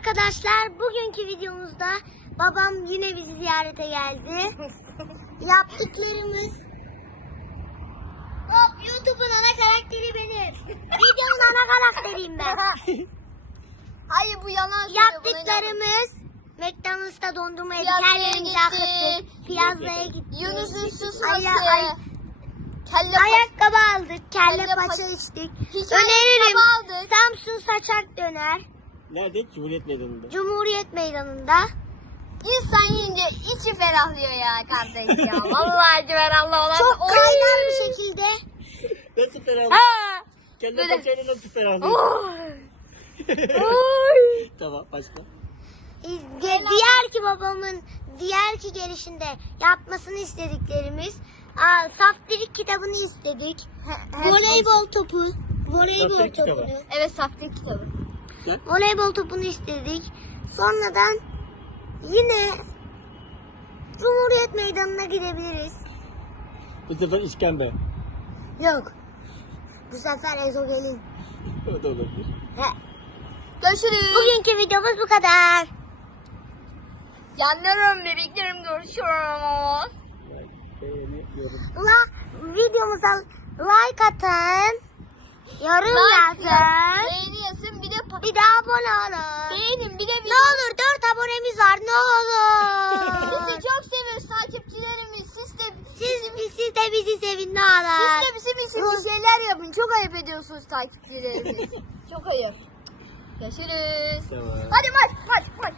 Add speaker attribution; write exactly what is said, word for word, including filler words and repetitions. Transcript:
Speaker 1: arkadaşlar, bugünkü videomuzda babam yine bizi ziyarete geldi. Yaptıklarımız... Hop, YouTube'un ana karakteri benim. Videonun ana karakteriyim ben.
Speaker 2: Hayır, bu yalan söylüyor.
Speaker 1: Yaptıklarımız... McDonald's'ta dondurma yedik,
Speaker 2: Piyazaya
Speaker 1: herlerimizi
Speaker 2: gitti.
Speaker 1: akıttık. Piyazaya gittik.
Speaker 2: Yunus'un
Speaker 1: Ay-
Speaker 2: susması.
Speaker 1: ay-
Speaker 2: Kelle
Speaker 1: Ayakkabı aldık, kelle
Speaker 2: Kelle
Speaker 1: paça
Speaker 2: paça-
Speaker 1: içtik.
Speaker 2: Hikaye
Speaker 1: Öneririm,
Speaker 2: kitabı aldık.
Speaker 1: Samsun Saçak Döner.
Speaker 3: Nerede? Cumhuriyet Meydanı'nda.
Speaker 1: Cumhuriyet Meydanı'nda.
Speaker 2: İnsan yiyince içi ferahlıyor ya kardeş ya. Vallahi içi ferahlıyor. Olan
Speaker 1: Çok kaynar bir şekilde.
Speaker 3: Nasıl ferahlı?
Speaker 2: Ha!
Speaker 3: Kendi
Speaker 2: Böyle-
Speaker 3: paçayla nasıl ferahlı?
Speaker 2: Oy! Oy!
Speaker 3: Tamam, başka.
Speaker 1: Di- Diğer ki babamın diğer ki gelişinde yapmasını istediklerimiz. Aa, saftirik kitabını istedik. Voleybol topu. Voleybol
Speaker 3: Saftirik kitabı.
Speaker 1: topunu.
Speaker 2: Evet, saftirik kitabı.
Speaker 3: Sen?
Speaker 1: Voleybol topunu istedik. Sonradan yine Cumhuriyet Meydanı'na gidebiliriz.
Speaker 3: Bu sefer işkembe.
Speaker 1: Yok. Bu sefer ezogelin.
Speaker 3: O da olabilir.
Speaker 1: He.
Speaker 2: Görüşürüz.
Speaker 1: Bugünkü videomuz bu kadar.
Speaker 2: Yanıyorum bebeklerim, görüşürüz.
Speaker 3: Beğeni, yorum.
Speaker 1: La, videomuza like atın. Yorum yazın.
Speaker 2: Beğeni yazın, bir de pa-
Speaker 1: Bir de abone olun.
Speaker 2: beğenin, bir de
Speaker 1: Ne olur, dört abonemiz var, ne olur.
Speaker 2: Sizi çok seviyoruz takipçilerimiz. Siz de
Speaker 1: Siz, siz de bizi sevin, ne
Speaker 2: siz
Speaker 1: olur.
Speaker 2: de bizim için bir şeyler yapın. Çok ayıp ediyorsunuz takipçilerimiz. Çok ayıp. Görüşürüz.
Speaker 3: Tamam.
Speaker 2: Hadi maç maç maç.